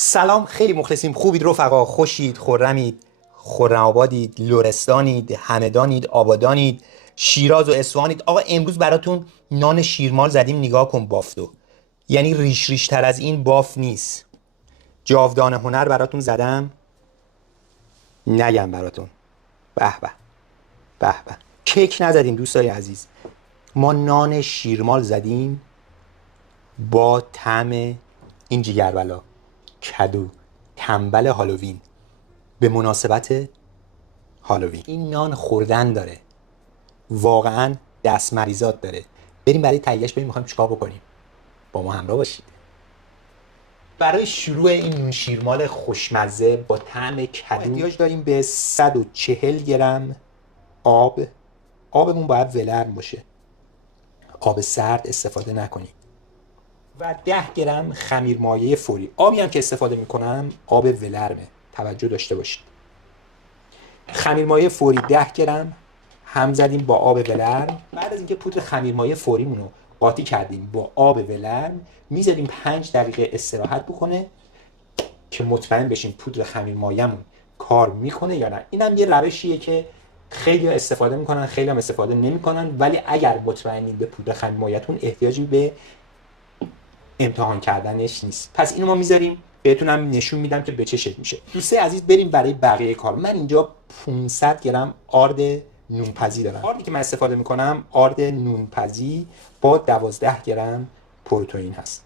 سلام، خیلی مخلصیم. خوبید رفقا؟ خوشید، خرمید، خرم آبادید، لرستانید، همدانید، آبادانید، شیراز و اصفهانید. آقا امروز براتون نان شیرمال زدیم. نگاه کن بافتو، یعنی ریش ریش تر از این باف نیست. جاودان هنر براتون زدم، نگم براتون. به به به به. کیک نزدیم دوستای عزیز، ما نان شیرمال زدیم با طعم این جیگربلا، کدو، تنبل هالووین، به مناسبت هالووین. این نان خوردن داره، واقعا دست مریزات داره. بریم برای تهیهش بریم میخوایم چیکار بکنیم. با ما همراه باشید. برای شروع این نون شیرمال خوشمزه با طعم کدو احتیاج داریم به 140 گرم آب. آبمون باید ولرم باشه، آب سرد استفاده نکنید. و 10 گرم خمیر مایع فوری. آبی هم که استفاده میکنم آب ولرمه، توجه داشته باشید. خمیر مایع فوری 10 گرم هم زدیم با آب ولرم. بعد از اینکه پودر خمیر مایع فوریمون رو قاطی کردیم با آب ولرم، میذاریم 5 دقیقه استراحت بکنه که مطمئن بشیم پودر خمیر مایعمون کار میکنه یا نه. اینم یه روشیه که خیلی استفاده میکنن، خیلی هم استفاده نمیکنن، ولی اگر مطمئنید به پودر خمیر مایعتون احتیاجی به امتحان کردنش نیست. پس اینو ما میذاریم، بهتونم نشون میدم که به چه شکل میشه. دوستای عزیز بریم برای بقیه کار. من اینجا 500 گرم آرد نونپزی دارم. آردی که من استفاده میکنم آرد نونپزی با 12 گرم پروتئین هست.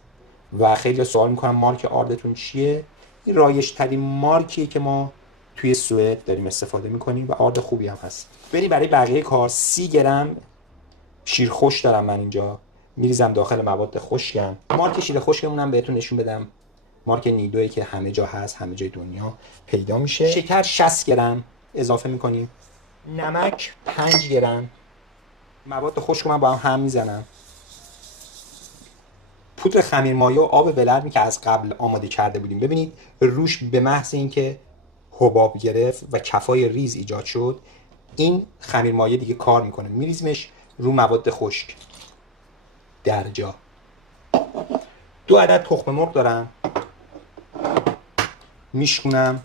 و خیلی سوال میکنم مارک آردتون چیه؟ این رایج ترین مارکیه که ما توی سوئد داریم استفاده میکنیم و آرد خوبی هم هست. بریم برای بقیه کار. 30 گرم شیر خوش دارم من اینجا، میریزم داخل مواد خشکم. مارک شیر خشکمون هم بهتون نشون بدم، مارک نیدویی که همه جا هست، همه جای دنیا پیدا میشه. شکر 60 گرم اضافه میکنیم، نمک 5 گرم. مواد خشک من با هم میزنم. پودر خمیر مایع و آب ولرمی که از قبل آماده کرده بودیم، ببینید روش به محض اینکه حباب گرفت و کفای ریز ایجاد شد، این خمیر مایع دیگه کار میکنه. میریزمش رو مواد خشک در جا. 2 عدد تخم مرغ دارم، میشکونم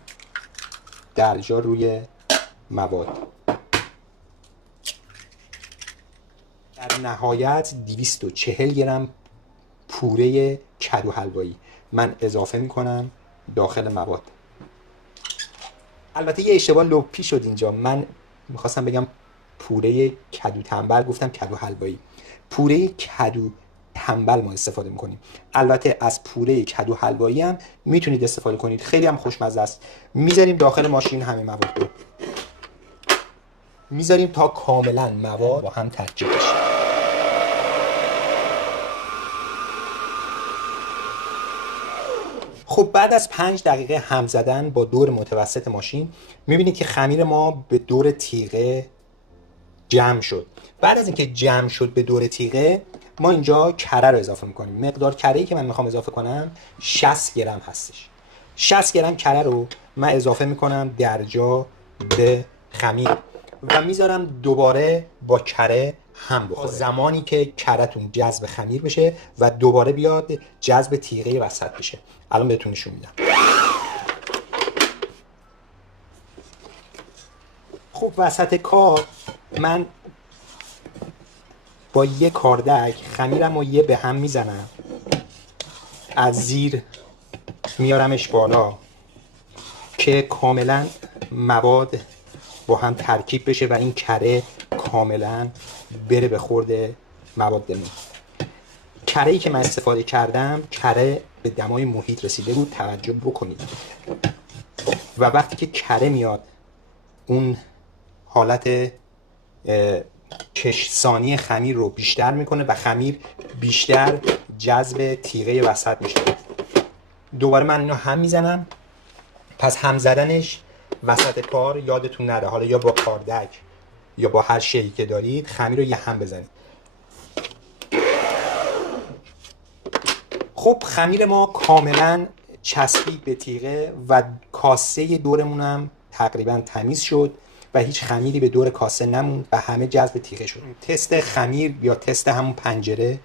در جا روی مواد. در نهایت 240 گرم پوره کدو حلوایی من اضافه میکنم داخل مواد. البته یه اشتباه لپی شد اینجا، من میخواستم بگم پوره کدو تنبل، گفتم کدو حلوایی. پوره کدو تنبل ما استفاده میکنیم. البته از پوره کدو حلوایی هم میتونید استفاده کنید، خیلی هم خوشمزه است. میذاریم داخل ماشین، همه مواد رو میذاریم تا کاملا مواد با هم ترکیب بشه. خب بعد از 5 دقیقه هم زدن با دور متوسط ماشین، میبینید که خمیر ما به دور تیغه جمع شد. بعد از اینکه جمع شد به دور تیغه، ما اینجا کره رو اضافه میکنیم. مقدار کره‌ای که من میخوام اضافه کنم 60 گرم هستش. 60 گرم کره رو من اضافه میکنم در جا به خمیر و میذارم دوباره با کره هم بخوره، زمانی که کره‌تون جذب خمیر بشه و دوباره بیاد جذب تیغه وسط بشه. الان بهتون نشون میدم. خب وسط کار من با یه کاردک خمیرم رو یه به هم میزنم، از زیر میارمش بالا که کاملا مواد با هم ترکیب بشه و این کره کاملا بره به خورد موادمون. کره‌ای که من استفاده کردم کره به دمای محیط رسیده بود، توجه بکنید. و وقتی که کره میاد اون حالت کشسانی خمیر رو بیشتر میکنه و خمیر بیشتر جذب تیغه وسط میشه. دوباره من اینو هم میزنم. پس هم زدنش وسط کار یادتون نره، حالا یا با کاردک یا با هر شیئی که دارید خمیر رو یه هم بزنید. خب خمیر ما کاملا چسبید به تیغه و کاسه دورمون هم تقریبا تمیز شد و هیچ خمیری به دور کاسه نموند و همه جذب تیغه شد. تست خمیر یا تست همون پنجره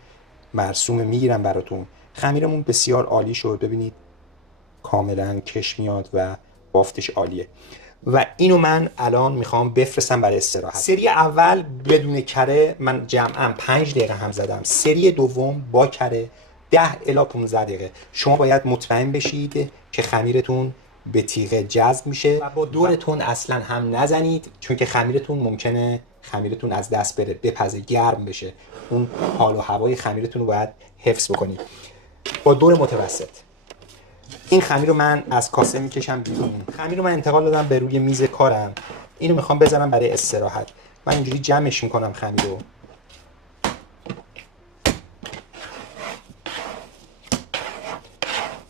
مرسوم میگیرم براتون. خمیرمون بسیار عالی شد، ببینید کاملا کش میاد و بافتش عالیه. و اینو من الان میخوام بفرستم برای استراحت. سری اول بدون کره من جمعاً 5 دقیقه هم زدم. سری دوم با کره 10 الی 15 دقیقه. شما باید مطمئن بشید که خمیرتون به تیغه جذب میشه و با دورتون اصلا هم نزنید، چون که خمیرتون ممکنه خمیرتون از دست بره، بپزه، گرم بشه. اون حال و هوای خمیرتون رو باید حفظ بکنید. با دور متوسط این خمیر رو من از کاسه میکشم بیرون. خمیر رو من انتقال دادم به روی میز کارم. اینو میخوام بذارم برای استراحت. من اینجوری جمعش میکنم خمیر رو.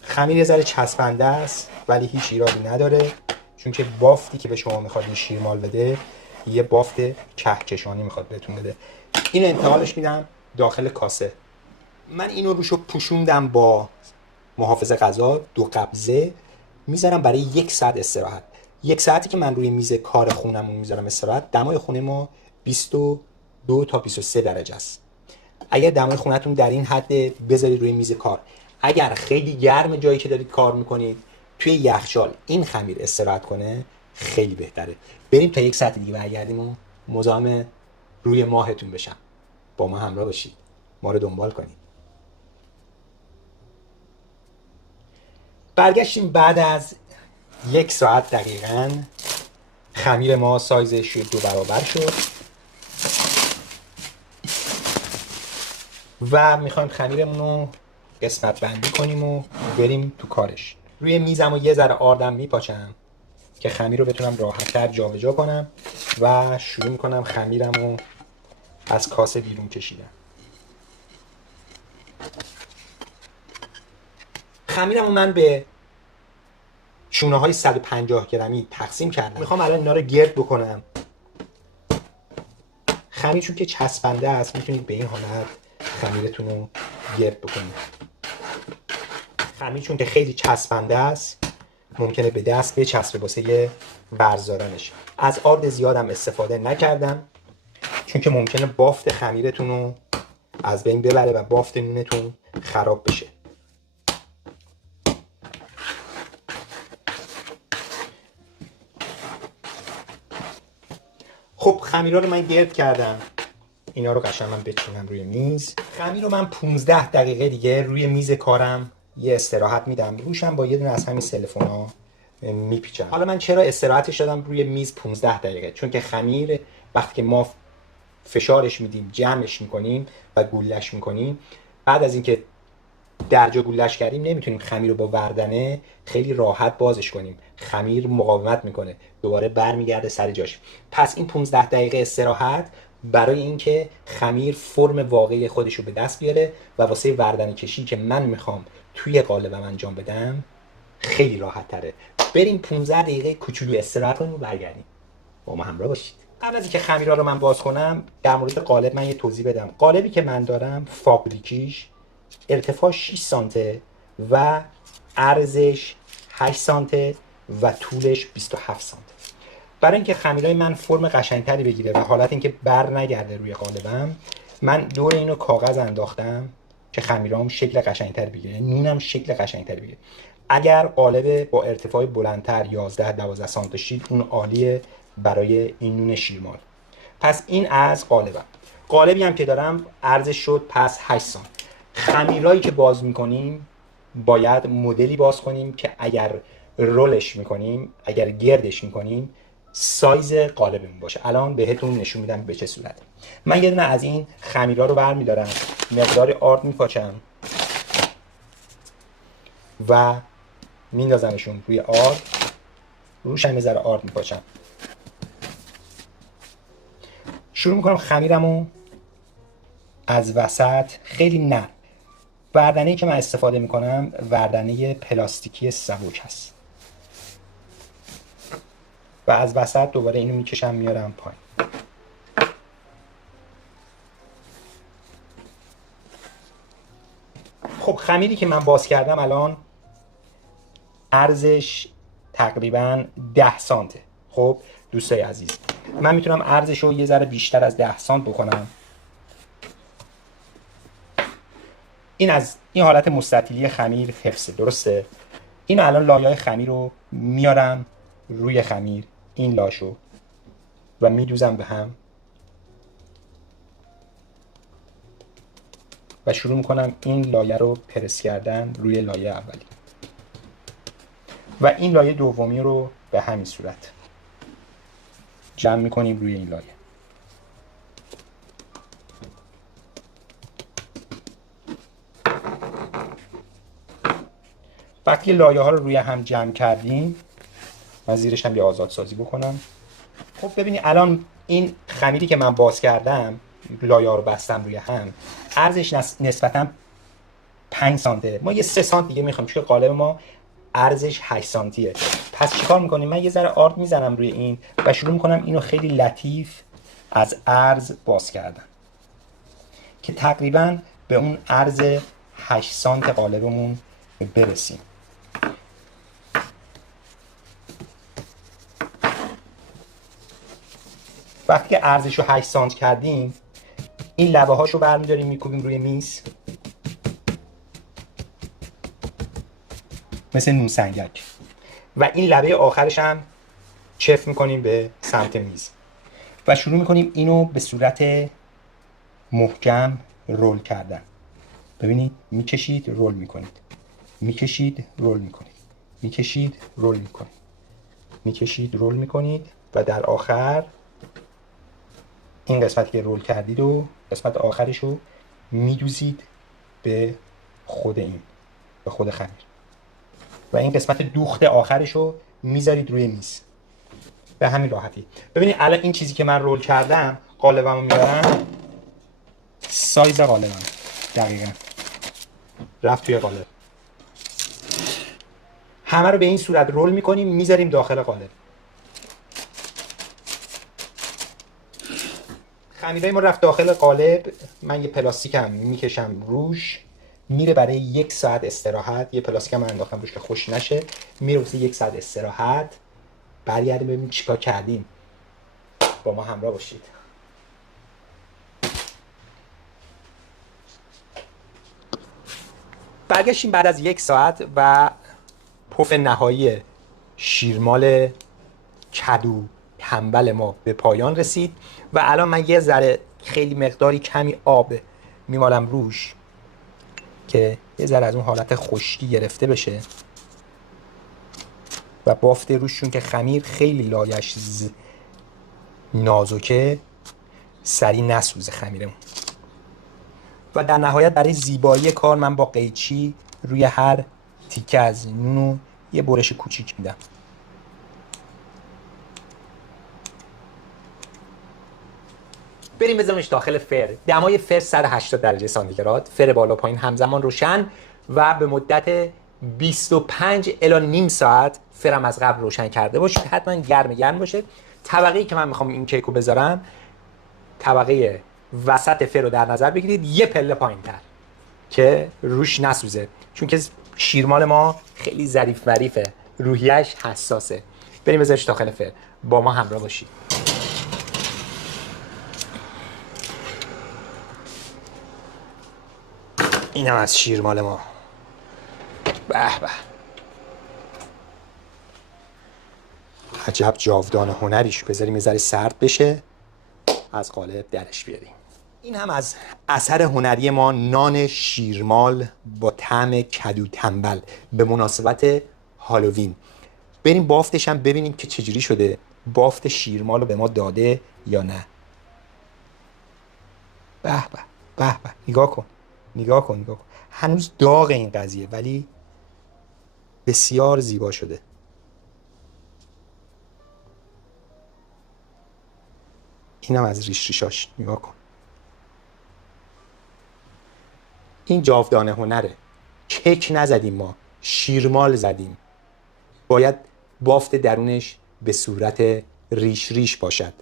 خمیر یه ذره چسبنده است ولی هیچ ایرادی نداره، چون که بافتی که به شما میخواد این شیرمال بده یه بافت کهکشانی میخواد بهتون بده. اینو انتقالش میدم داخل کاسه. من اینو روشو پوشوندم با محافظ غذا، 2 قبضه میذارم برای 1 ساعت استراحت. 1 ساعتی که من روی میز کار خونمون میذارم استراحت، دمای خونه ما 22 تا 23 درجه است. اگر دمای خونتون در این حد بذارید روی میز کار. اگر خیلی گرم جایی که دارید کار میکنید، توی یخچال این خمیر استراحت کنه خیلی بهتره. بریم تا 1 ساعت دیگه برگردیم و مزاحم روی ماهتون بشم. با ما همراه باشید، ما رو دنبال کنید. برگشتیم بعد از 1 ساعت دقیقاً. خمیر ما سایزش 2 برابر شد و میخوایم خمیرمون رو قسمت بندی کنیم و بریم تو کارش. روی میزم و یه ذره آردم میپاچم که خمیر رو بتونم راحت‌تر جابجا کنم و شروع میکنم خمیرم رو از کاسه بیرون کشیدن. خمیرم رو من به چونه های 150 گرمی تقسیم کردم. میخوام الان اینا رو گرد بکنم. خمیر چون که چسبنده است میتونید به این حالت خمیرتون رو گرد بکنید. خمیر چون که خیلی چسبنده است ممکنه به دست بچسبه واسه ورزدارنش. از آرد زیادم استفاده نکردم چون که ممکنه بافت خمیرتون رو از بین ببره و بافت نونتون خراب بشه. خب خمیرها رو من گرد کردم. اینا رو قشنگ من بچینم روی میز. خمیر رو من 15 دقیقه دیگه روی میز کارم یه استراحت میدم. روشم با یه دونه از همین سلفونا میپیچم. حالا من چرا استراحتش دادم روی میز 15 دقیقه؟ چون که خمیر وقتی که ما فشارش میدیم، جمعش میکنیم و گولش میکنیم، بعد از اینکه درجا گولش کردیم نمیتونیم خمیر رو با وردنه خیلی راحت بازش کنیم. خمیر مقاومت میکنه، دوباره برمیگرده سر جاش. پس این 15 دقیقه استراحت برای اینکه خمیر فرم واقعی خودش رو به دست بیاره و واسه وردن کشی که من میخوام توی قالبم انجام بدم خیلی راحت تره. بریم 15 دقیقه کوچولو استراحت کنیم و برگردیم. با ما همراه باشید. قبل از اینکه خمیرها رو من باز کنم در مورد قالب من یه توضیح بدم. قالبی که من دارم فابریکیش ارتفاع 6 سانته و عرضش 8 سانته و طولش 27 سانته. برای اینکه خمیرهای من فرم قشنگتری بگیره و حالت اینکه بر نگرده روی قالبم، من دور اینو کاغذ انداختم که خمیرام شکل قشنگتری بگیره، نونم شکل قشنگتری بگیره. اگر قالب با ارتفاع بلندتر 11-12 سانت شید، اون عالیه برای این نون شیرمال. پس این از قالبم. قالبی هم که دارم عرضش شد پس 8 سانت. خمیرهایی که باز میکنیم باید مدلی باز کنیم که اگر رولش میکنیم، اگر گردش میکنیم، سایز قالبمون باشه. الان بهتون نشون میدم به چه صورت. من یه دونه از این خمیرها رو برمیدارم، مقدار آرد میپاچم و میندازمشون روی آرد. روش هم یه ذره آرد میپاچم. شروع میکنم خمیرمو از وسط خیلی نرم. وردنه‌ای که من استفاده میکنم وردنه پلاستیکی سبک هست و از وسط دوباره اینو میکشم میارم پایین. خب خمیری که من باز کردم الان عرضش تقریبا 10 سانته. خب دوستای عزیز، من میتونم عرضش رو یه ذره بیشتر از 10 سانت بکنم. این از این حالت مستطیلی خمیر حفظه، درسته؟ این الان لایه‌های خمیر رو میارم روی خمیر، این لاشو، و میدوزم به هم و شروع میکنم این لایه رو پرس کردن روی لایه اولی و این لایه دومی رو به همین صورت جمع میکنیم روی این لایه. وقتی لایه ها رو روی هم جمع کردیم، من زیرش هم یه آزادسازی بکنم. خب ببینید الان این خمیری که من باز کردم، لایه ها رو بستم روی هم، عرضش نسبتاً 5 سانته. ما یه 3 سانت دیگه میخوایم چون قالب ما عرضش 8 سانتیه. پس چیکار میکنیم؟ من یه ذره آرد میزنم روی این و شروع میکنم اینو خیلی لطیف از عرض باز کردن که تقریبا به اون عرض 8 سانت قالبمون برسیم. وقتی که ارزش رو 8 سانت کردیم، این لبه هاشو برمیداریم میکوبیم روی میز مثل نون سنگک و این لبه آخرش هم چفت میکنیم به سمت میز و شروع میکنیم اینو به صورت محکم رول کردن. ببینید میکشید رول میکنید، میکشید رول میکنید، میکشید رول میکنید، میکشید رول میکنید و در آخر این قسمتی که رول کردید و قسمت آخرش رو میدوزید به خود این، به خود خمیر و این قسمت دوخت آخرش رو میذارید روی میز به همین راحتی. ببینید الان این چیزی که من رول کردم، قالبمو میارم، سایز قالبم دقیقاً رفت توی قالب. همه رو به این صورت رول میکنیم، میذاریم داخل قالب. خمیرای ما رفت داخل قالب. من یه پلاستیکم میکشم روش، میره برای 1 ساعت استراحت. یه پلاستیکم من انداختم روش که خوش نشه، میره واسه 1 ساعت استراحت. برگردیم ببینیم چیکار کردیم. با ما همراه باشید. برگشتیم بعد از 1 ساعت و پف نهایی شیرمال کدو تنبل ما به پایان رسید و الان من یه ذره خیلی مقداری کمی آب میمالم روش که یه ذره از اون حالت خشکی گرفته بشه و بافت روش، چون که خمیر خیلی لایش نازکه، سری نسوزه خمیرمون. و در نهایت برای زیبایی کار من با قیچی روی هر تیکه از نونو یه برش کوچیک میدم. بریم بذاریمش داخل فر. دمای فر 180 درجه سانتیگراد، فر بالا پایین همزمان روشن و به مدت 25 الی نیم ساعت فرم از قبل روشن کرده باشه. حتما گرم باشه. طبقه‌ای که من میخوام این کیک رو بذارم، طبقه وسط فر رو در نظر بگیرید، یه پله پایین‌تر که روش نسوزه، چون که شیرمال ما خیلی ظریف وریفه، روحیه‌اش حساسه. بریم بذارش داخل فر. با ما همراه باشید. اینم از شیرمال ما. به به، عجب جاودان هنریش. بذاریم یه ذره سرد بشه، از قالب درش بیاریم. این هم از اثر هنری ما، نان شیرمال با طعم کدو تنبل به مناسبت هالووین. بریم بافتش هم ببینیم که چجوری شده، بافت شیرمال رو به ما داده یا نه. به به به به، نگاه کن نگاه کن نگاه کن. هنوز داغ این قضیه ولی بسیار زیبا شده. اینم از ریش ریشاش نگاه کن. این جاودان هنره. کیک نزدیم ما، شیرمال زدیم. باید بافت درونش به صورت ریش ریش باشد.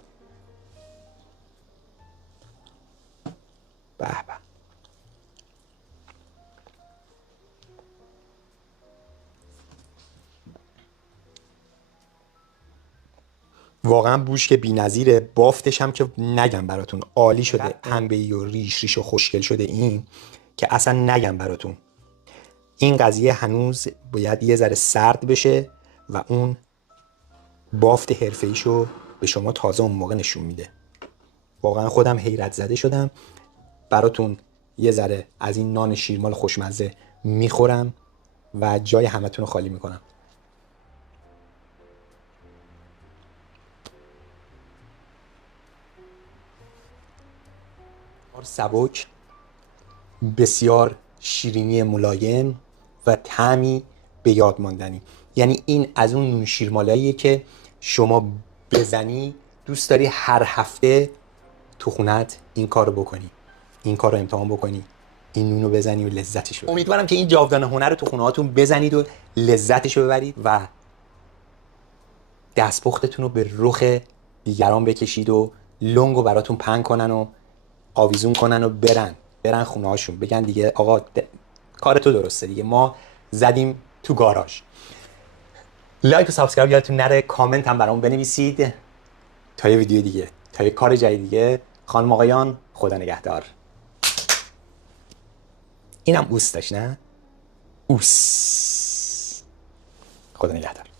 به به. واقعا بوشک بی‌نظیره. بافتش هم که نگم براتون، عالی شده. پنبه‌ای و ریش ریش و خوشگل شده این که اصلا نگم براتون. این قضیه هنوز باید یه ذره سرد بشه و اون بافت حرفه‌ایشو به شما تازه اون موقع نشون میده. واقعا خودم حیرت زده شدم. براتون یه ذره از این نان شیرمال خوشمزه میخورم و جای همتون رو خالی میکنم. سبک، بسیار شیرینی ملایم و طعمی به یاد ماندنی. یعنی این از اون نون شیرمالاییه که شما بزنی دوست داری هر هفته تو خونت این کارو بکنی، این کارو امتحان بکنی، این نونو بزنی و لذتش ببری. امیدوارم که این جاودانه هنر رو تو خونه هاتون بزنید و لذتش رو ببرید و دستپختتون رو به رخ دیگران بکشید و لنگو براتون پهن کنن و آویزون کنن و برن خونه هاشون بگن دیگه آقا کار تو درسته دیگه، ما زدیم تو گاراژ. لایک و سابسکرایب یادتون نره، کامنت هم برامون بنویسید. تا یه ویدیو دیگه، تا یه کار جدید دیگه، خانم آقایان خدا نگهدار. اینم اوس داشت نه؟ اوس. خدا نگهدار.